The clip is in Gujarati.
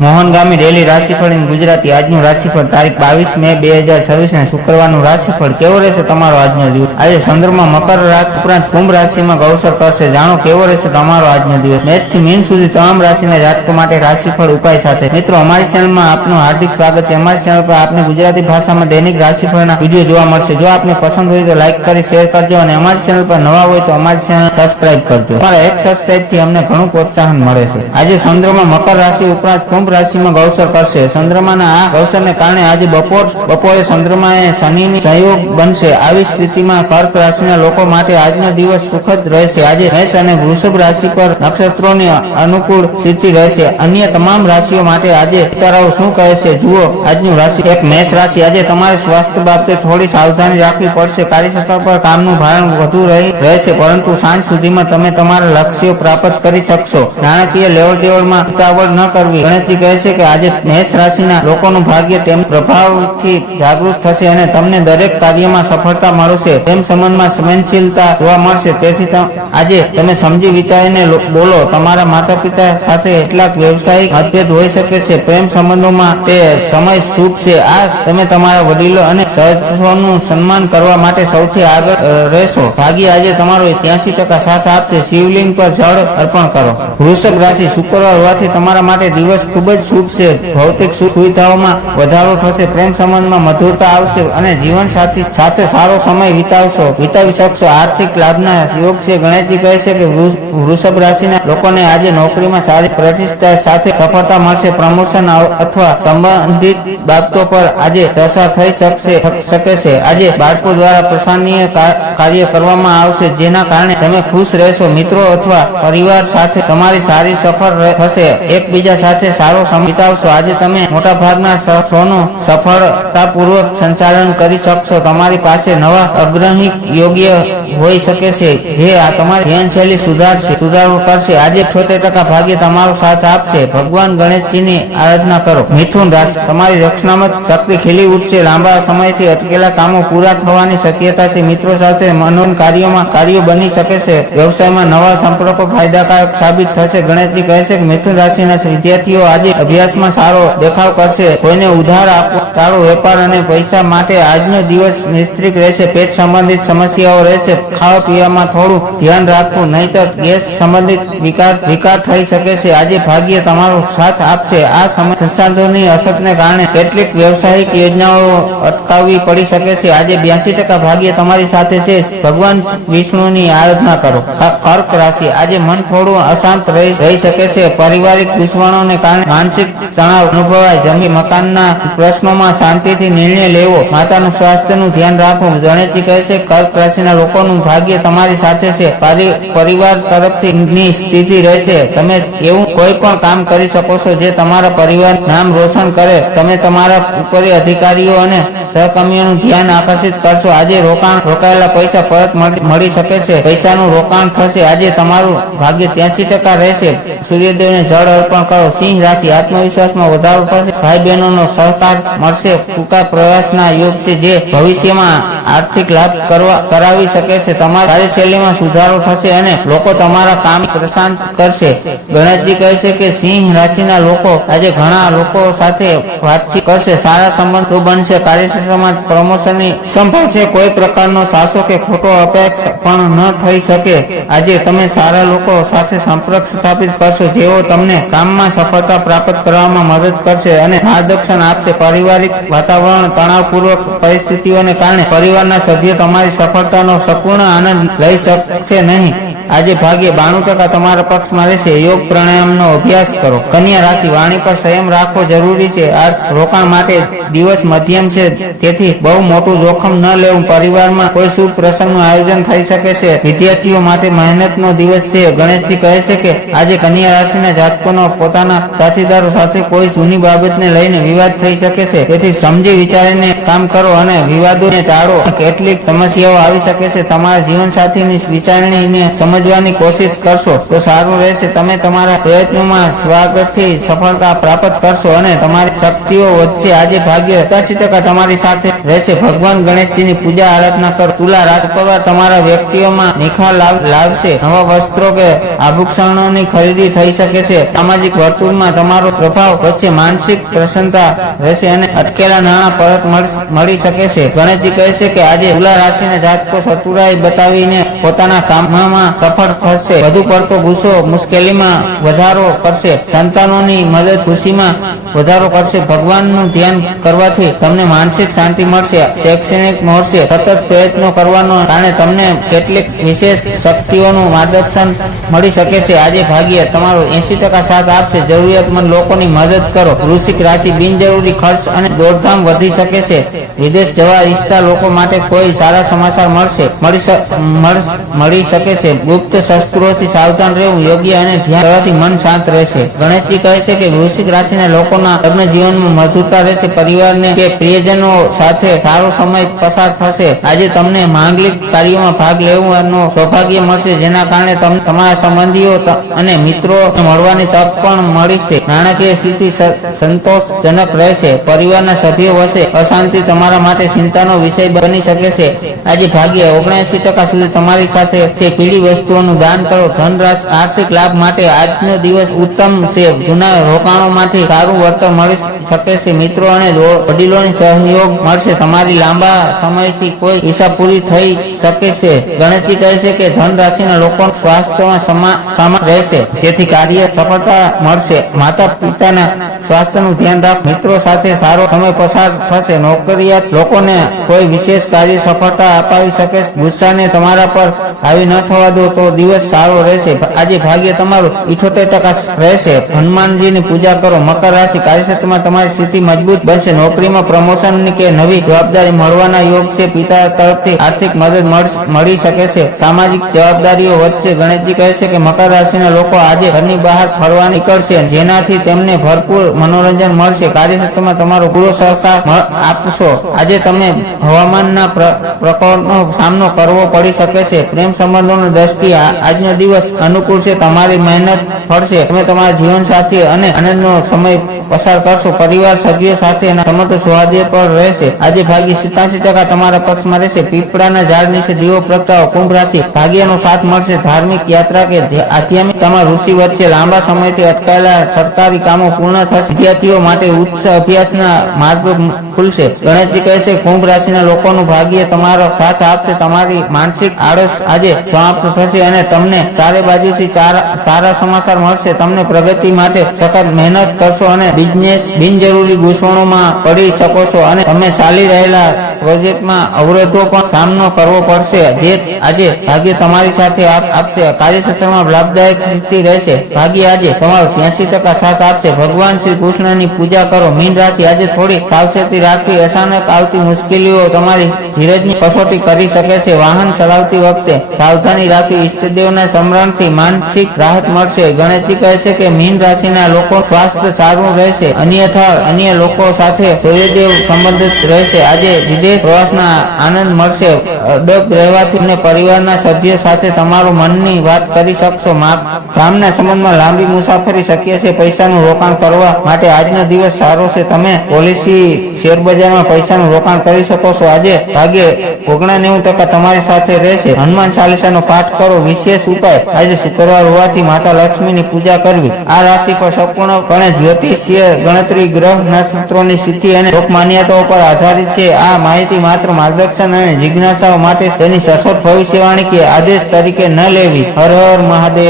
મોહનગામી ડેલી રાશિફળ ઇન ગુજરાતી આજનું રાશિફળ તારીખ 22 મે 2026 ને શુક્રવારનું રાશિફળ કેવો રહેશે તમારો આજનો દિવસ। આજે ચંદ્રમાં મકર રાશિ ઉપરાંત કુંભ રાશિમાં ગૌચર કરશે। જાણો કેવો રહેશે તમારો આજનો દિવસ। મેષ થી મીન સુધી તમામ રાશિના જાતકો માટે રાશિફળ ઉપાય સાથે મિત્રો અમારી ચેનલમાં આપનું હાર્દિક સ્વાગત છે। અમારી ચેનલ પર આપને ગુજરાતી ભાષામાં દૈનિક રાશિફળના વિડીયો જોવા મળશે। જો આપને પસંદ હોય તો લાઈક કરી શેર કરજો અને અમારી ચેનલ પર નવા હોય તો અમારી ચેનલ સબસ્ક્રાઇબ કરજો। તમારા એક સબસ્ક્રાઇબ થી અમને ઘણું પ્રોત્સાહન મળે છે। આજે ચંદ્રમાં મકર રાશિ ઉપરાંત કુંભ રાશિમાં ગૌચર કરશે। ચંદ્રમાના આ ગૌચરને કારણે આજે બપોરે ચંદ્રમાએ શનિની સહયોગ બનશે। આવી સ્થિતિમાં કર્ક રાશિના લોકો માટે આજનો દિવસ સુખદ રહેશે। આજે મેષ અને વૃષભ રાશિ પર નક્ષત્રોની અનુકૂળ સ્થિતિ રહેશે। અન્ય તમામ રાશિઓ માટે આજે તારાઓ શું કહે છે જુઓ આજનું રાશિ। એક મેષ રાશિ આજે તમારે સ્વાસ્થ્ય બાબતે થોડી સાવધાની રાખવી પડશે। કાર્યક્ષેત્ર પર કામનું ભારણ વધુ રહેશે પરંતુ સાંજ સુધીમાં તમે તમારા લક્ષ્યો પ્રાપ્ત કરી શકશો। નાણાકીય લેવડ દેવડમાં ઉતાવળ ન કરવી। ગણેશજી કહે છે કે આજે મેષ રાશિના લોકોનું ભાગ્ય તેમના પ્રભાવથી જાગૃત થશે અને તમને દરેક કાર્યમાં સફળતા મળશે। પ્રેમ સંબંધમાં સંવેદનશીલતા જોવા મળશે તેથી આજે તમે સમજી વિચારીને બોલો। તમારા માતા પિતા સાથે કેટલાક વ્યવસાયિક મતભેદ હોઈ શકે છે। પ્રેમ સંબંધોમાં તે સમય શુભ છે। આ તમે તમારા વડીલો અને સહજોનું સન્માન કરવા માટે સૌથી આગળ રહેશો। ભાગ્ય આજે તમારો 83% સાથ આપશે। શિવલિંગ પર જળ અર્પણ કરો। વૃષભ રાશિ શુક્રવાર હોવાથી તમારા માટે દિવસ ખૂબ જ શુભ છે। ભૌતિક સુવિધાઓમાં વધારો થશે। પ્રેમ સંબંધમાં મધુરતા આવશે અને જીવનસાથી સાથે સારો સમય વિતાવી શકશો। આર્થિક લાભના યોગ છે। ગણેશજી કહે છે કે વૃષભ રાશિના લોકોને આજે નોકરીમાં સારી પ્રતિષ્ઠા સાથે સફળતા મળશે। પ્રમોશન અથવા સંબંધિત બાબતો પર આજે ચર્ચા થઈ શકે છે। આજે બાળકો દ્વારા પ્રશંસનીય કાર્ય કરવામાં આવશે જેના કારણે તમે ખુશ રહેશો। મિત્રો અથવા પરિવાર સાથે તમારી સારી સફર થશે। એકબીજા સાથે સારો સમય વિતાવશો। આજે તમે મોટા ભાગના શોનું સફળતાપૂર્વક સંચાલન કરી શકશો। તમારી પાસે નવા અગ્રણી યોગ્ય હોઈ શકે છે જે આ તમારી જીવનશૈલી સુધારો કરશે। આજે 78% ભાગ્ય તમારો સાથ આપશે। ભગવાન ગણેશજીની આરાધના કરો। મિથુન રાશિ તમારી રક્ષણાત્મક શક્તિ ખીલી ઉઠશે। લાંબા સમયથી અટકેલા કામો પૂરા થવાની શક્યતા છે। મિત્રો સાથે મનોરંજન કાર્યો બની શકે છે। વ્યવસાયમાં નવા સંપર્કો ફાયદાકારક સાબિત થશે। ગણેશજી કહે છે કે મિથુન રાશિના વિદ્યાર્થીઓ આજે અભ્યાસમાં સારો દેખાવ કરશે। કોઈને ઉધાર આપવો ટાળો। વેપાર અને પૈસા માટે આજનો દિવસ નિશ્ચિત રહેશે। પેટ સંબંધિત સમસ્યાઓ રહેશે। ખાવા પીવામાં થોડું ધ્યાન રાખવું નહીતર ગેસ સંબંધિત વિકાર થઈ શકે છે। આજે ભાગ્ય તમારો સાથ આપશે। આ સંસાધનોની અછતને કારણે કેટલીક વ્યવસાયિક યોજનાઓ અટકાવવી પડી શકે છે। આજે 82% ભાગ્ય તમારી સાથે છે। ભગવાન વિષ્ણુની આરાધના કરો। કર્ક રાશિ આજે મન થોડું અશાંત રહી શકે છે। પારિવારિક દુશ્મનોને કારણે માનસિક તણાવ અનુભવાય। જમીન મકાનના પ્રશ્નોમાં શાંતિથી નિર્ણય લેવો। માતાનું સ્વાસ્થ્યનું ધ્યાન રાખવું। ગણેશજી કહે છે કર્ક રાશિના લોકોનું ભાગ્ય તમારી સાથે છે। પરિવાર તરફથી ની સ્થિતિ રહેશે। તમે એવું કોઈ પણ કામ કરી શકો છો જે તમારા પરિવાર નામ રોશન કરે। તમે તમારા ઉપરી અધિકારીઓ અને સહકર્મીઓનું ધ્યાન આકર્ષિત કરશો। આજે રોકાયેલા પૈસા પરત મળી શકે છે। પૈસાનું રોકાણ થશે। આજે તમારું ભાગ્ય 83% રહેશે। સૂર્યદેવને જળ અર્પણ કરો। સિંહ રાશિ આત્મવિશ્વાસમાં વધારો થશે। ભાઈ બહેનોનો સહકાર મળશે। ટૂંકા પ્રયાસના યોગ છે જે ભવિષ્યમાં આર્થિક લાભ કરાવી શકે છે। તમારી કાર્યશૈલીમાં સુધારો થશે અને લોકો તમારા કામ પ્રશંસા કરશે। ગણેશજી કહે છે કે સિંહ રાશિના લોકો આજે ઘણા લોકો સાથે વાતચીત કરશે। સારા સંબંધો બનશે। કાર્યક્ષેત્રમાં પ્રમોશનની સંભાવના છે। કોઈ પ્રકારનો સાચો કે ખોટો અપેક્ષા પણ ન થઈ શકે। આજે તમે સારા લોકો સાથે સંપર્ક સ્થાપિત કરશો જેઓ તમને કામમાં સફળતા પ્રાપ્ત કરવામાં મદદ કરશે અને માર્ગદર્શન આપશે। પારિવારિક વાતાવરણ તણાવપૂર્વક પરિસ્થિતિઓને કારણે પરિવારના સભ્યો તમારી સફળતાનો સંપૂર્ણ આનંદ લઈ શકશે નહીં। આજે ભાગ્ય 92% તમારા પક્ષમાં રહેશે। યોગ પ્રાણાયામનો અભ્યાસ કરો। કન્યા રાશિ વાણી પર સંયમ રાખવો જરૂરી છે। આર્થિક રોકાણ માટે દિવસ મધ્યમ છે તેથી બહુ મોટું જોખમ ન લેવું। પરિવારમાં કોઈ શુભ પ્રસંગનું આયોજન થઈ શકે છે। વિદ્યાર્થીઓ માટે મહેનતનો દિવસ છે। ગણેશજી કહે છે કે આજે કન્યા રાશિના જાતકોનો પોતાના સાથીદારો સાથે કોઈ જૂની બાબતને લઈને વિવાદ થઈ શકે છે તેથી સમજી વિચારીને કામ કરો અને વિવાદોને ટાળો। કેટલીક સમસ્યાઓ આવી શકે છે। તમારા જીવનસાથીની વિચારણીને સમજ સમજવાની કોશિશ કરશો તો સારું રહેશે. તમે તમારા પ્રયત્નોમાં સ્વાગતથી સફળતા પ્રાપ્ત કરશો અને તમારી શક્તિઓ વધશે. આજે ભાગ્ય 87% તમારી સાથે રહેશે. ભગવાન ગણેશજીની પૂજા આરાધના કરો. તુલા રાજપરિવાર તમારા વ્યક્તિઓમાં નિખાર લાવશે. નવા વસ્ત્રો કે આભૂષણોની ખરીદી થઈ શકે છે. સામાજિક વર્તુળમાં તમારો પ્રભાવ વચ્ચે માનસિક પ્રસન્નતા રહેશે અને અટકેલા નાણાં પરત મળી શકે છે. ગણેશજી કહે છે કે આજે તુલા રાશિના જાતકો ચતુરાઈ બતાવીને પોતાના કામમાં સફળ થશે. વધુ પડતો ગુસ્સો મુશ્કેલીમાં વધારો કરશે. સંતાનોની મદદ ખુશીમાં વધારો કરશે. ભગવાનનું ધ્યાન કરવાથી તમને માનસિક શાંતિ મળશે. શૈક્ષણિક મળશે. સતત પ્રયત્નો કરવાનો કારણે તમને કેટલીક વિશેષ શક્તિઓનું માર્ગદર્શન મળી શકે છે. આજે ભાગ્ય તમારો 80% સાથ આપશે. જરૂરિયાતમંદ લોકોની મદદ કરો. વૃશ્ચિક રાશિ બિનજરૂરી ખર્ચ અને દોડધામ વધી શકે છે. વિદેશ જવા ઈચ્છતા લોકો માટે કોઈ સારા સમાચાર મળી શકે છે. ગુપ્ત શસ્ત્રોથી સાવધાન રહેવું યોગ્ય અને ધ્યાન કરવાથી મન શાંત રહેશે. ગણેશજી કહે છે કે વૃશ્ચિક રાશિના લોકોના લગ્ન જીવનમાં મધુરતા રહેશે. પરિવારને કે પ્રિયજનો સાથે સારો સમય પસાર થશે. આજે તમને માંગલિક કાર્યોમાં ભાગ લેવાનું સૌભાગ્ય મળશે, જેના કારણે તમારા સંબંધીઓ અને મિત્રો મળવાની તક પણ મળી છે. નાણાકીય સ્થિતિ સંતોષજનક રહેશે. પરિવારના સભ્યો વચ્ચે અશાંતિ તમારા માટે ચિંતાનો વિષય બની શકે છે. આજે ભાગ્ય 79% સુધી તમારી સાથે છે. પીળી વસ્તુઓનું દાન કરો. ધનરાશ આર્થિક લાભ માટે આજનો દિવસ ઉત્તમ છે. જૂના રોકાણોમાંથી સારું વળતર મળી શકે છે. મિત્રો અને વડીલોની સહયોગ મળશે. તમારી લાંબા સમયથી કોઈ ઈચ્છા પૂરી થઈ શકે છે. ગણેશજી કહે છે કે ધન રાશિના લોકોનું સ્વાસ્થ્યમાં સામાન્ય રહેશે, જેથી કાર્ય સફળતા મળશે. માતા પિતાના સ્વાસ્થ્યનું ધ્યાન રાખો. મિત્રો સાથે સારો સમય પસાર થશે. નોકરિયાત લોકોને કોઈ વિશેષ કાર્ય સફળતા અપાવી શકે. ગુસ્સાને તમારા પર હાવી ન થવા દો તો દિવસ સારો રહેશે. આજે ભાગ્ય તમારું 78% રહેશે. હનુમાનજીની પૂજા કરો. મકર રાશિ કાર્યક્ષેત્રમાં તમારી સ્થિતિ મજબૂત બનશે. નોકરીમાં પ્રમોશન કે નવી જવાબદારી મળવાના યોગ છે. પિતા તરફથી આર્થિક મદદ મળી શકે છે. સામાજિક જવાબદારીઓ વધશે. ગણેશજી કહે છે કે મકર રાશિના લોકો આજે ઘરની બહાર ફરવા નીકળશે, જેનાથી તેમને ભરપૂર મનોરંજન મળશે. કાર્યક્ષેત્રમાં તમારો પૂરો સહકાર આપશો. આજે તમે હવામાનના પ્રકોપનો સામનો કરવો પડી શકે છે. પ્રેમ સંબંધોની દ્રષ્ટિએ આજનો દિવસ અનુકૂળ છે. તમારી મહેનત ફળશે. તમે તમારા જીવનસાથી અને આનંદનો સમય પસાર કરશો. પરિવાર સભ્યો સાથે સમગ્ર સ્વાધ્યાય પર રહેશે. આજે ભાગ્ય 87% તમારા પક્ષમાં રહેશે. પીપળાના ઝાડ નીચે દીવો પ્રગટાવો. કુંભ રાશિ ભાગ્યનો સાથ મળશે. ધાર્મિક યાત્રા કે આધ્યાત્મિકતામાં રુચિ વધશે. લાંબા સમયથી અટકાયેલા સરકારી કામો પૂર્ણ થશે. વિદ્યાર્થીઓ માટે ઉચ્ચ અભ્યાસના માર્ગો ખુલશે. ગણેશજી કહે છે કુંભ રાશિના લોકોનું ભાગ્ય તમારો સાથ આપશે. તમારી માનસિક આળસ આજે સમાપ્ત થશે અને તમને ચારે બાજુથી સારા સમાચાર મળશે. તમને પ્રગતિ માટે સખત મહેનત કરશો અને બિનજરૂરી ગૂંચવણોમાં પડી શકો છો અને તમે ચાલી રહેલા પ્રોજેક્ટમાં અવરોધો પણ સામનો કરવો પડશે. જે આજે ભાગ્ય તમારી સાથે આપશે. કાર્યક્ષેત્રમાં લાભદાયક સ્થિતિ રહેશે. ભાગ્ય આજે તમારો 83% સાથ આપશે. ભગવાન શ્રી કૃષ્ણની પૂજા કરો. મીન રાશિ આજે થોડી સાવચેતી રાખવી. અચાનક આવતી મુશ્કેલીઓ તમારી ધીરજની કસોટી કરી શકે છે. વાહન ચલાવતી વખતે સાવધાની રાખવી. ઈષ્ટદેવના સ્મરણથી માનસિક રાહત મળશે. ગણેશજી કહે છે કે મીન રાશિના લોકો સ્વાસ્થ્ય સારું રહેશે, અન્યથા અન્ય લોકો સાથે સૂર્યદેવ સંબંધિત રહેશે. આજે વિદેશ પ્રવાસના આનંદ મળશે. અડગ રહેવાથી અને પરિવારના સભ્યો સાથે તમારો મનની વાત કરી શકશો. કામના સંબંધમાં લાંબી મુસાફરી શક્ય છે. પૈસાનું રોકાણ કરવા માટે આજનો દિવસ સારો છે. તમે પોલિસી શેરબજારમાં પૈસાનું રોકાણ કરી શકો છો. આજે ભાગ્ય 99% તમારી સાથે રહેશે. હનુમાન ચાલીસાનો પાઠ કરો. વિશેષ ઉપાય આજે શુક્રવાર હોવાથી માતા લક્ષ્મીની પૂજા કરવી. આ રાશિ પર સંપૂર્ણપણે જ્યોતિષીય ગણતરી, ગ્રહ નક્ષત્રોની સ્થિતિ અને લોક માન્યતાઓ પર આધારિત છે. આ માહિતી માત્ર માર્ગદર્શન અને જિજ્ઞાસાઓ માટે તેની સચોટ ભવિષ્યવાણી કે આદેશ તરીકે ન લેવી. હર હર મહાદેવ.